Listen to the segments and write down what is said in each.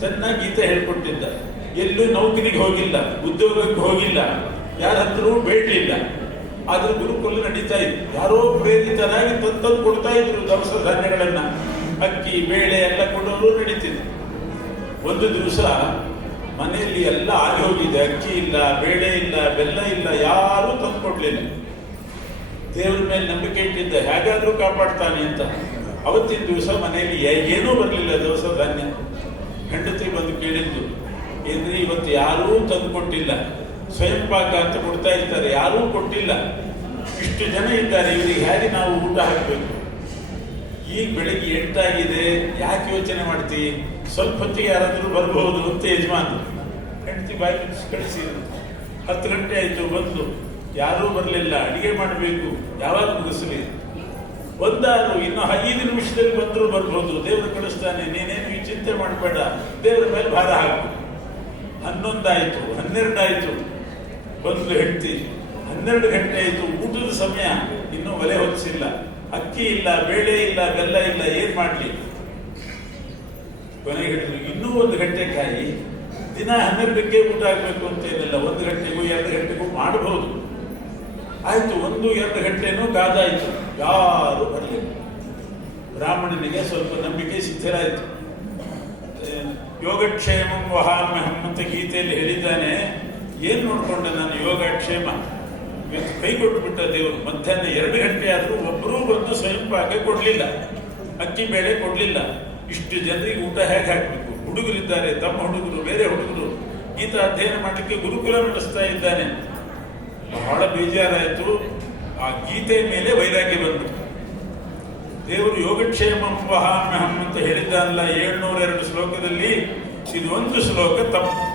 ಚೆನ್ನಾಗಿ ಗೀತೆ ಹೇಳ್ಕೊಟ್ಟಿದ್ದ. ಎಲ್ಲೂ ನೌಕರಿಗೆ ಹೋಗಿಲ್ಲ, ಉದ್ಯೋಗಕ್ಕೆ ಹೋಗಿಲ್ಲ, ಯಾರ ಹತ್ರವೂ ಬೇಡಲಿಲ್ಲ. ಆದ್ರೂ ಗುರುಕುಲ ನಡೀತಾ ಇತ್ತು. ಯಾರೋ ಪ್ರೇರಿತರಾಗಿ ತಂದು ಕೊಡ್ತಾ ಇದ್ರು ದವಸ ಧಾನ್ಯಗಳನ್ನ, ಅಕ್ಕಿ ಬೇಳೆ ಎಲ್ಲ ಕೊಡೋರು ನಡೀತಿದ್ರು. ಒಂದು ದಿವಸ ಮನೆಯಲ್ಲಿ ಎಲ್ಲ ಆಗಿ ಹೋಗಿದೆ, ಅಕ್ಕಿ ಇಲ್ಲ, ಬೇಳೆ ಇಲ್ಲ, ಬೆಲ್ಲ ಇಲ್ಲ, ಯಾರೂ ತಂದು ಕೊಡ್ಲಿಲ್ಲ. ದೇವ್ರ ಮೇಲೆ ನಂಬಿಕೆ ಇಟ್ಟಿದ್ದ, ಹೇಗಾದ್ರೂ ಕಾಪಾಡ್ತಾನೆ ಅಂತ. ಅವತ್ತಿನ ದಿವಸ ಮನೆಯಲ್ಲಿ ಏನೂ ಬರಲಿಲ್ಲ ದವಸ ಧಾನ್ಯ. ಹೆಂಡತಿ ಬಂದು ಕೇಳಿದ್ದು, ಏನ್ರಿ ಇವತ್ತು ಯಾರೂ ತಂದು ಕೊಟ್ಟಿಲ್ಲ, ಸ್ವಯಂ ಪಾಕ ಅಂತ ಕೊಡ್ತಾ ಇರ್ತಾರೆ, ಯಾರೂ ಕೊಟ್ಟಿಲ್ಲ, ಇಷ್ಟು ಜನ ಇದ್ದಾರೆ, ಇವರಿಗೆ ಹೇಗೆ ನಾವು ಊಟ ಹಾಕಬೇಕು? ಈಗ ಬೆಳಿಗ್ಗೆ 8 ಆಗಿದೆ, ಯಾಕೆ ಯೋಚನೆ ಮಾಡ್ತಿ? ಸ್ವಲ್ಪ ಹೊತ್ತಿಗೆ ಯಾರಾದರೂ ಬರ್ಬಹುದು ಅಂತ ಯಜಮಾನ. ಹೆಂಡತಿ ಬಾಯಿ ಕಳಿಸಿ 10 ಗಂಟೆ ಆಯಿತು, ಬಂದು ಯಾರೂ ಬರಲಿಲ್ಲ. ಅಡಿಗೆ ಮಾಡಬೇಕು, ಯಾವಾಗ ಮುಗಿಸಲಿ? ಒಂದಾರು ಇನ್ನು 5 ನಿಮಿಷದಲ್ಲಿ ಬಂದರೂ ಬರ್ಬೋದು, ದೇವರು ಕಳಿಸ್ತಾನೆ, ನೀನೇನು ಈ ಚಿಂತೆ ಮಾಡಬೇಡ, ದೇವರ ಮೇಲೆ ಭಾರ ಹಾಕು. 11 ಆಯಿತು, 12 ಆಯಿತು, ಬಂದು ಹೆಂಡತಿ. 12 ಗಂಟೆ ಆಯಿತು, ಊಟದ ಸಮಯ, ಇನ್ನೂ ಒಲೆ ಹೊತ್ತಿಸಿಲ್ಲ, ಅಕ್ಕಿ ಇಲ್ಲ, ಬೇಳೆ ಇಲ್ಲ, ಬೆಲ್ಲ ಇಲ್ಲ, ಏನ್ ಮಾಡ್ಲಿ? ಕೊನೆಗೆ ಹೇಳಿದ್ರು, ಇನ್ನೂ 1 ಗಂಟೆ ಕಾಯಿ, ದಿನ 12ಕ್ಕೆ ಊಟ ಆಗ್ಬೇಕು ಅಂತೇನಿಲ್ಲ, 1 ಗಂಟೆಗೂ 2 ಗಂಟೆಗೂ ಮಾಡಬಹುದು. ಆಯ್ತು, 1-2 ಗಂಟೆನೂ ಕಾದಾಯ್ತು, ಯಾರು ಬರಲಿಲ್ಲ. ಬ್ರಾಹ್ಮಣನಿಗೆ ಸ್ವಲ್ಪ ನಂಬಿಕೆ ಶಿಥಿಲಾಯಿತು. ಯೋಗಕ್ಷೇಮಂ ವಹಾಮ್ಯಹಂ ಅಂತ ಗೀತೆಯಲ್ಲಿ ಹೇಳಿದ್ದಾನೆ. ಏನ್ ನೋಡ್ಕೊಂಡೆ ನಾನು ಯೋಗಕ್ಷೇಮ? ಇವತ್ತು ಕೈ ಕೊಟ್ಟುಬಿಟ್ಟ ದೇವರು. ಮಧ್ಯಾಹ್ನ 2 ಗಂಟೆ ಆದರೂ ಒಬ್ಬರೂ ಬಂದು ಸ್ವಯಂ ಪಾಕ ಕೊಡ್ಲಿಲ್ಲ, ಅಕ್ಕಿ ಬೇಳೆ ಕೊಡ್ಲಿಲ್ಲ. ಇಷ್ಟು ಜನರಿಗೆ ಊಟ ಹೇಗೆ ಹಾಕಬೇಕು? ಹುಡುಗರಿದ್ದಾರೆ, ತಮ್ಮ ಹುಡುಗರು, ಬೇರೆ ಹುಡುಗರು, ಗೀತಾ ಅಧ್ಯಯನ ಮಾಡಲಿಕ್ಕೆ ಗುರುಕುಲ ನಡೆಸ್ತಾ ಇದ್ದಾನೆ. ಬಹಳ ಬೇಜಾರಾಯಿತು. ಆ ಗೀತೆ ಮೇಲೆ ವೈರಾಗ್ಯ ಬಂದ್ಬಿಟ್ಟು, ದೇವರು ಯೋಗಕ್ಷೇಮಂ ವಹಾಮ್ಯಹಂ ಅಂತ ಹೇಳಿದ್ದಾನಲ್ಲ 702 ಶ್ಲೋಕದಲ್ಲಿ, ಇದು ಒಂದು ಶ್ಲೋಕ ತಪ್ಪು.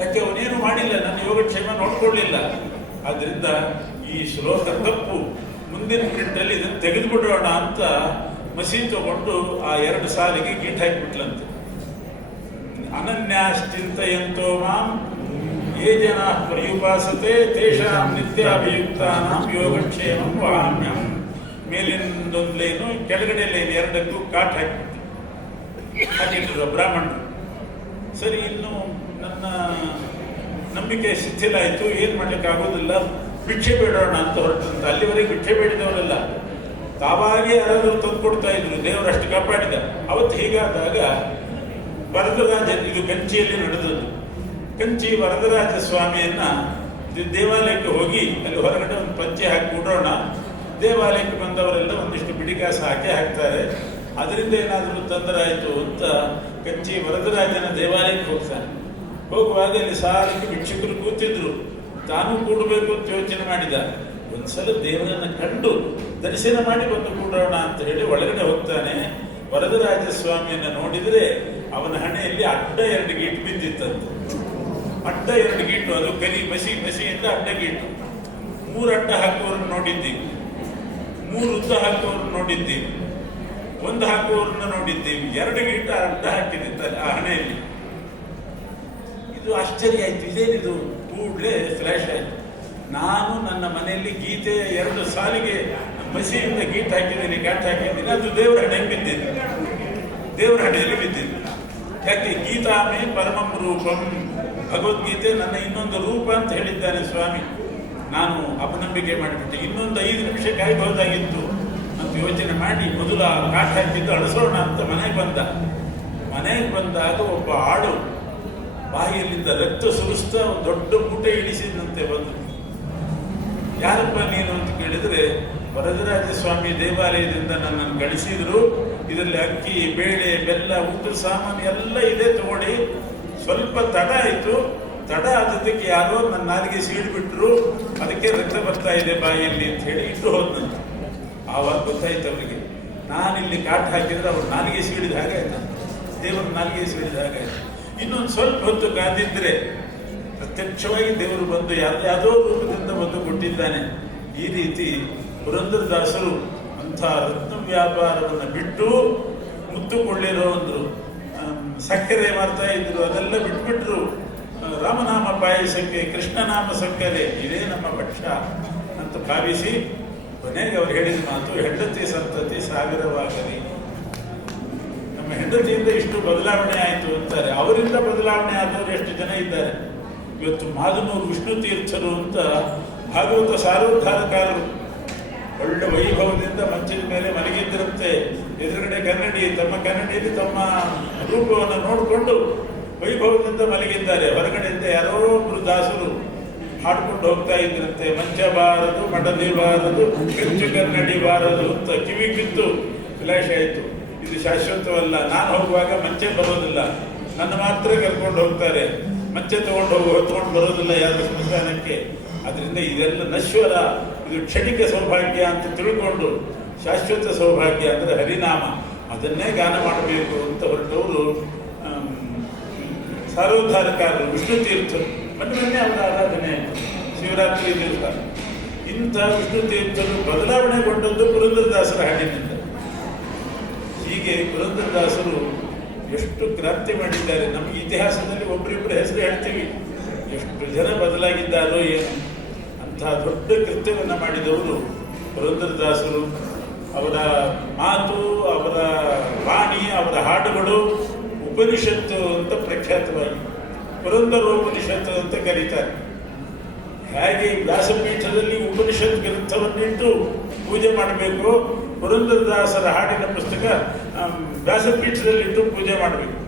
ಯಾಕೆ? ಅವನೇನು ಮಾಡಿಲ್ಲ, ನನ್ನ ಯೋಗಕ್ಷೇಮ ನೋಡ್ಕೊಳ್ಳಿಲ್ಲ. ಆದ್ರಿಂದ ಈ ಶ್ಲೋಕ ತಪ್ಪು, ಮುಂದಿನ ಪ್ರಿಂಟಲ್ಲಿ ಇದನ್ನು ತೆಗೆದುಬಿಡೋಣ ಅಂತ ಮಸಿ ತಗೊಂಡು ಆ 2 ಸಾಲಿಗೆ ಗೀಟ್ ಹಾಕಿಬಿಟ್ಲಂತೆ. ಅನನ್ಯಾಶ್ಚಿಂತಯಂತೋ ಮಾಂ ಯೇ ಜನಾ ಪರ್ಯುಪಾಸತೆ ತೇಷಾಂ ನಿತ್ಯಾಭಿಯುಕ್ತಾನಾಂ ಯೋಗಕ್ಷೇಮಂ ವಹಾಮ್ಯಹಂ. ಮೇಲಿಂದೊಂದು ಲೈನು, ಕೆಳಗಡೆ ಲೈನ್, 2ಕ್ಕೂ ಕಾಟ್ ಹಾಕಿದ್ರು ಬ್ರಾಹ್ಮಣರು. ಸರಿ, ಇನ್ನು ನನ್ನ ನಂಬಿಕೆ ಶಿಥಿಲಾಯಿತು, ಏನ್ ಮಾಡ್ಲಿಕ್ಕೆ ಆಗೋದಿಲ್ಲ, ಭಿಕ್ಷೆ ಬೇಡೋಣ ಅಂತ ಹೊರಟಂತ. ಅಲ್ಲಿವರೆಗೆ ಭಿಕ್ಷೆ ಬೇಡಿದವರೆಲ್ಲ ತಾವಾಗೇ ಯಾರಾದರೂ ತಂದು ಕೊಡ್ತಾ ಇದ್ರು, ದೇವರಷ್ಟು ಕಾಪಾಡಿದ. ಅವತ್ತು ಹೀಗಾದಾಗ ವರದರಾಜ, ಇದು ಕಂಚಿಯಲ್ಲಿ ನಡೆದದ್ದು, ಕಂಚಿ ವರದರಾಜ ಸ್ವಾಮಿಯನ್ನ ದೇವಾಲಯಕ್ಕೆ ಹೋಗಿ ಅಲ್ಲಿ ಹೊರಗಡೆ ಒಂದು ಪಂಚೆ ಹಾಕಿ ಕೊಡೋಣ, ದೇವಾಲಯಕ್ಕೆ ಬಂದವರೆಲ್ಲ ಒಂದಿಷ್ಟು ಬಿಡಿಕಾಸು ಹಾಕಿ ಹಾಕ್ತಾರೆ, ಅದರಿಂದ ಏನಾದರೂ ತೊಂದರೆ ಆಯಿತು ಅಂತ ಕಂಚಿ ವರದರಾಜನ ದೇವಾಲಯಕ್ಕೆ ಹೋಗ್ತಾನೆ. ಹೋಗುವಾಗ ಅಲ್ಲಿ ಸಾಲಿಗೆ ಭಿಕ್ಷುಕರು ಕೂತಿದ್ರು, ತಾನೂ ಕೂಡಬೇಕು ಅಂತ ಯೋಚನೆ ಮಾಡಿದ. ಒಂದ್ಸಲ ದೇವರನ್ನ ಕಂಡು ದರ್ಶನ ಮಾಡಿ ಬಂದು ಕೂಡೋಣ ಅಂತ ಹೇಳಿ ಒಳಗಡೆ ಹೋಗ್ತಾನೆ. ವರದರಾಜ ಸ್ವಾಮಿಯನ್ನ ನೋಡಿದರೆ ಅವನ ಹಣೆಯಲ್ಲಿ ಅಡ್ಡ 2 ಗೀಟು ಬಿದ್ದಿತ್ತಂತೆ. ಅಡ್ಡ 2 ಗೀಟು, ಅದು ಕರಿ ಮಸಿಯಿಂದ ಅಡ್ಡ ಗೀಟು. 3 ಅಡ್ಡ ಹಾಕುವವ್ರನ್ನ ನೋಡಿದ್ದೀವಿ, 3 ಉದ್ದ ಹಾಕುವವ್ರನ್ನ ನೋಡಿದ್ದೀವಿ, 1 ಹಾಕುವವ್ರನ್ನ ನೋಡಿದ್ದೀವಿ, 2 ಗೀಟು ಅಡ್ಡ ಹಾಕಿದ್ದ ಆ ಹಣೆಯಲ್ಲಿ. ಇದು ಆಶ್ಚರ್ಯ ಆಯ್ತು, ಇದೇನಿದು? ಕೂಡಲೇ ಫ್ಲಾಶ್ ಆಯ್ತು. ನಾನು ನನ್ನ ಮನೆಯಲ್ಲಿ ಗೀತೆ 2 ಸಾಲಿಗೆ ಮಸಿಯಿಂದ ಗೀಟ್ ಹಾಕಿದ್ದೀನಿ, ಗಾಟ್ ಹಾಕಿದ್ದೀನಿ, ಅದು ದೇವರ ಹಣೆಗೆ ಬಿದ್ದಿದ್ದು, ದೇವರ ಹಣೆಯಲ್ಲಿ ಬಿದ್ದಿದ್ದು. ಯಾಕೆ? ಗೀತಾಮೇ ಪರಮಂ ರೂಪಂ, ಭಗವದ್ಗೀತೆ ನನ್ನ ಇನ್ನೊಂದು ರೂಪ ಅಂತ ಹೇಳಿದ್ದಾನೆ ಸ್ವಾಮಿ. ನಾನು ಅಪನಂಬಿಕೆ ಮಾಡಿಬಿಟ್ಟೆ, ಇನ್ನೊಂದು 5 ನಿಮಿಷ ಕಾಯ್ಬಹುದಾಗಿತ್ತು ಅಂತ ಯೋಚನೆ ಮಾಡಿ ಮೊದಲು ಆ ಕಾಟ್ ಹಾಕಿದ್ದು ಅಳಿಸೋಣ ಅಂತ ಮನೆಗೆ ಬಂದಾಗ ಒಬ್ಬ ಆಡು ಬಾಯಿಯಲ್ಲಿಂದ ರಕ್ತ ಸುರಿಸ್ತಾ ಒಂದು ದೊಡ್ಡ ಮೂಟೆ ಇಳಿಸಿದಂತೆ ಬಂದು. ಯಾರಪ್ಪ ನೀನು ಅಂತ ಕೇಳಿದ್ರೆ, ವರದರಾಜ ಸ್ವಾಮಿ ದೇವಾಲಯದಿಂದ ನನ್ನನ್ನು ಕಳಿಸಿದ್ರು, ಇದರಲ್ಲಿ ಅಕ್ಕಿ, ಬೇಳೆ, ಬೆಲ್ಲ, ಊಟದ ಸಾಮಾನು ಎಲ್ಲ ಇದೆ, ತಗೊಳ್ಳಿ. ಸ್ವಲ್ಪ ತಡ ಆಯಿತು, ತಡ ಆದದಕ್ಕೆ ಯಾರೋ ನನ್ನ ನಾಲಿಗೆ ಸೀಳ್ಬಿಟ್ರು, ಅದಕ್ಕೆ ರಕ್ತ ಬರ್ತಾ ಇದೆ ಬಾಯಿಯಲ್ಲಿ ಅಂತ ಹೇಳಿ ಇಟ್ಟು ಹೋದ್ನಂತೆ. ಆವಾಗ ಗೊತ್ತಾಯ್ತು ಅವರಿಗೆ, ನಾನಿಲ್ಲಿ ಕಾಟ್ ಹಾಕಿದ್ರೆ ಅವ್ರು ನಾಲಿಗೆ ಸೀಳಿದ ಹಾಗೆ ಆಯ್ತು, ದೇವರ ನಾಲಿಗೆ ಸೀಳಿದ ಹಾಗೆ ಆಯ್ತು. ಇನ್ನೊಂದು ಸ್ವಲ್ಪ ಹೊತ್ತು ಕಾದಿದ್ರೆ ಪ್ರತ್ಯಕ್ಷವಾಗಿ ದೇವರು ಬಂದು ಯಾವುದೋ ರೂಪದಿಂದ ಬಂದು ಕೊಟ್ಟಿದ್ದಾನೆ. ಈ ರೀತಿ ಪುರಂದರದಾಸರು ಅಂಥ ರತ್ನ ವ್ಯಾಪಾರವನ್ನು ಬಿಟ್ಟು ಮುತ್ತುಕೊಳ್ಳಿರೋ ಒಂದು ಸಕ್ಕರೆ ಮಾಡ್ತಾ ಇದ್ರು, ಅದೆಲ್ಲ ಬಿಟ್ಬಿಟ್ರು. ರಾಮನಾಮ ಪಾಯಸಕ್ಕೆ, ಕೃಷ್ಣನಾಮ ಸಕ್ಕರೆ, ಇದೇ ನಮ್ಮ ಪಕ್ಷ ಅಂತ ಭಾವಿಸಿ ಕೊನೆಗೆ ಅವ್ರು ಹೇಳಿದ ಮಾತು, ಹೆಂಡತಿ ಸಂತತಿ ಸಾವಿರವಾಗಲಿ. ನಮ್ಮ ಹೆಂಡತಿಯಿಂದ ಇಷ್ಟು ಬದಲಾವಣೆ ಆಯಿತು ಅಂತಾರೆ. ಅವರಿಂದ ಬದಲಾವಣೆ ಆದವರು ಎಷ್ಟು ಜನ ಇದ್ದಾರೆ. ಇವತ್ತು ಮಾದನೂರು ವಿಷ್ಣು ತೀರ್ಥರು ಅಂತ ಭಾಗವತ ಸಾರೋದ್ಧಾರಕಾರರು ಒಳ್ಳೆ ವೈಭವದಿಂದ ಮಂಚದ ಮೇಲೆ ಮಲಗಿದ್ದರಂತೆ. ಎದುರುಗಡೆ ಕನ್ನಡಿ, ತಮ್ಮ ಕನ್ನಡಿಯಲ್ಲಿ ತಮ್ಮ ರೂಪವನ್ನು ನೋಡಿಕೊಂಡು ವೈಭವದಿಂದ ಮಲಗಿದ್ದಾರೆ. ಹೊರಗಡೆಯಿಂದ ಯಾರೋ ಒಬ್ಬರು ದಾಸರು ಹಾಡ್ಕೊಂಡು ಹೋಗ್ತಾ ಇದ್ರಂತೆ, ಮಂಚ ಬಾರದು, ಮಡದಿ ಬಾರದು, ಕೆಂಚು ಕನ್ನಡಿ ಬಾರದು ಅಂತ ಕಿವಿ ಕಿತ್ತು ಫ್ಲಾಶ್ ಆಯಿತು. ಇದು ಶಾಶ್ವತವಲ್ಲ, ನಾನು ಹೋಗುವಾಗ ಮಂಚೆ ಬರೋದಿಲ್ಲ, ನನ್ನ ಮಾತ್ರ ಕರ್ಕೊಂಡು ಹೋಗ್ತಾರೆ, ಮಂಚೆ ಹೊತ್ಕೊಂಡು ಬರೋದಿಲ್ಲ ಯಾರು ಸ್ಮಶಾನಕ್ಕೆ. ಅದರಿಂದ ಇದೆಲ್ಲ ನಶ್ವರ, ಇದು ಕ್ಷಣಿಕ ಸೌಭಾಗ್ಯ ಅಂತ ತಿಳ್ಕೊಂಡು ಶಾಶ್ವತ ಸೌಭಾಗ್ಯ ಅಂದರೆ ಹರಿನಾಮ, ಅದನ್ನೇ ಗಾನ ಮಾಡಬೇಕು ಅಂತ ಹೊರಟವರು ಸಾರೋದ್ಧಾರಕಾರರು ವಿಷ್ಣು ತೀರ್ಥರು. ಮೊನ್ನೆ ಅವರ ಆರಾಧನೆ ಶಿವರಾತ್ರಿ ದಿವಸ. ಇಂಥ ವಿಷ್ಣು ತೀರ್ಥರು ಬದಲಾವಣೆಗೊಂಡದ್ದು ಪುರಂದರದಾಸರ ಹಾಡಿನಿಂದ. ಹೀಗೆ ಪುರಂದರದಾಸರು ಎಷ್ಟು ಕ್ರಾಂತಿ ಮಾಡಿದ್ದಾರೆ. ನಮಗೆ ಇತಿಹಾಸದಲ್ಲಿ ಒಬ್ಬರಿಬ್ಬರು ಹೆಸರು ಹೇಳ್ತೀವಿ, ಎಷ್ಟು ಜನ ಬದಲಾಗಿದ್ದಾರೋ ಏನು. ಅಂತಹ ದೊಡ್ಡ ಕೃತ್ಯವನ್ನು ಮಾಡಿದವರು ಪುರಂದರದಾಸರು. ಅವರ ಮಾತು, ಅವರ ವಾಣಿ, ಅವರ ಹಾಡುಗಳು ಉಪನಿಷತ್ತು ಅಂತ ಪ್ರಖ್ಯಾತವಾಗಿ ಪುರಂದರೋಪನಿಷತ್ತು ಅಂತ ಕರೀತಾರೆ. ಹೇಗೆ ವ್ಯಾಸಪೀಠದಲ್ಲಿ ಉಪನಿಷತ್ ಗ್ರಂಥವನ್ನಿಟ್ಟು ಪೂಜೆ ಮಾಡಬೇಕು, ಪುರಂದರದಾಸರ ಹಾಡಿನ ಪುಸ್ತಕ ವ್ಯಾಸಪೀಠದಲ್ಲಿಟ್ಟು ಪೂಜೆ ಮಾಡಬೇಕು.